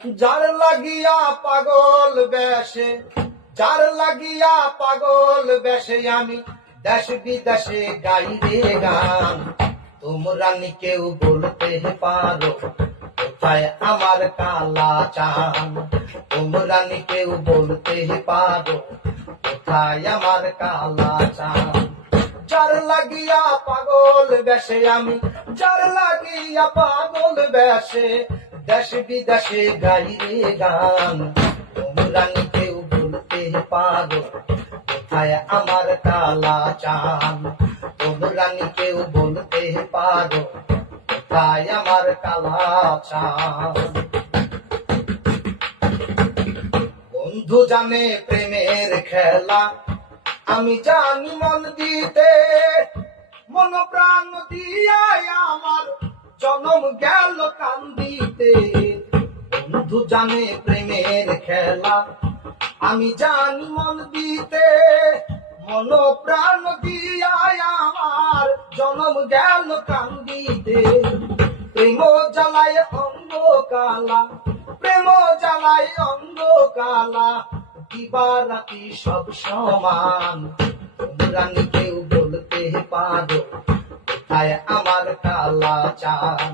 যার লাগিয়া পাগল বেশে, যার লাগিয়া পাগল বেশে আমি দেশ বিদেশে গাই রে গান। তোমরা নি কেউ বলতে পারো কোথায় আমার কালা চান। তোমরা নি কেউ বলতে পারো কোথায় আমার কালা চান। যার লাগিয়া পাগল বেশে আমি, যার লাগিয়া পাগল বেশে দেশ বিদেশে গাই রে গান। তোমরা কেউ বলতে পারো কোথায় আমার কালা চান? তোমরা কেউ বলতে পারো কোথায় আমার কালা চান? বন্ধু জানে প্রেমের খেলা, আমি জানি মন দিতে। মন প্রাণ দিয়াই আমার। জনম গেল বন্ধু জানে প্রেমের খেলা। আমি জানি মন দিতে মন প্রাণ দিয়াই আমার জনম গেল কান্দিতে। প্রেম জ্বালায় অঙ্গ কালা প্রেম জ্বালায় অঙ্গ কালা দিবা রাতি সব সমান। তোমরা নি কেউ বলতে পারো, কোথায় আমার কালা চান?